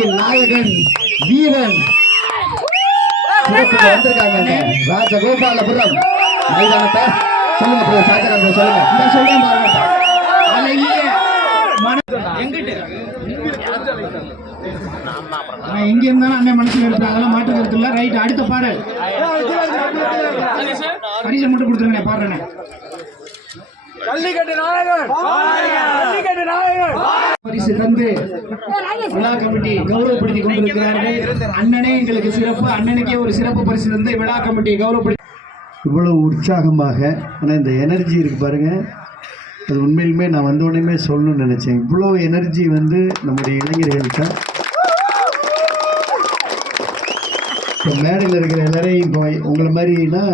போட்டியின் நாயகன் வீரன் வந்திருக்காங்க. ராஜகோபாலபுரம் மைதானத்தை சொல்லுங்க சாஜராஜன் சொல்லுங்க. சொல்றேன் எங்க இருந்தாலும் அண்ணன் மனசுல இருக்கு, அதெல்லாம் மாற்று கருத்து இல்ல. ரைட், அடுத்த பாடல் பரிசு மட்டும் கொடுத்துருங்க. பாடுறேன். பரிசு தந்து விழா கமிட்டி கௌரவப்படுத்தி கொண்டிருக்கிறார்கள். அண்ணனே எங்களுக்கு சிறப்பு, அண்ணனுக்கே ஒரு சிறப்பு பரிசு தந்து விழா கமிட்டி கௌரவப்படுத்தி இவ்வளவு உற்சாகமாக. ஆனால் இந்த எனர்ஜி இருக்கு பாருங்க, அது உண்மையிலுமே நான் வந்த உடனே சொல்லணும்னு நினச்சேன். இவ்வளோ எனர்ஜி நம்முடைய இளைஞர்கள்ட்ட இப்போ மேடையில் இருக்கிற எல்லாரையும் இப்போ உங்களை மாதிரினா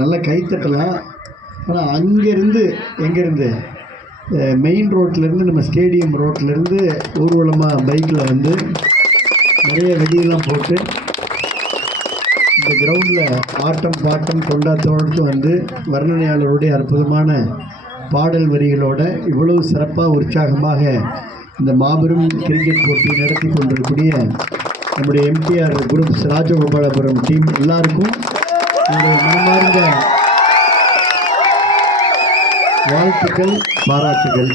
நல்லா கைத்தட்டலாம். ஆனால் அங்கேருந்து எங்கேருந்து மெயின் ரோட்லேருந்து நம்ம ஸ்டேடியம் ரோட்லேருந்து ஊர்வலமாக பைக்கில் நிறைய வெடியெல்லாம் போட்டு இந்த கிரவுண்டில் ஆட்டம் பாட்டம் கொண்டாட்டத்தோடு வர்ணனையாளருடைய அற்புதமான பாடல் வரிகளோட இவ்வளவு சிறப்பாக உற்சாகமாக இந்த மாபெரும் கிரிக்கெட் போட்டி நடத்தி கொண்டிருக்கக்கூடிய நம்முடைய எம்டிஆர் குரூப்ஸ் ராஜகோபாலபுரம் டீம் எல்லாருக்கும் என்னுடைய மனமார்ந்த வாழ்த்துக்கள், பாராட்டுகள்.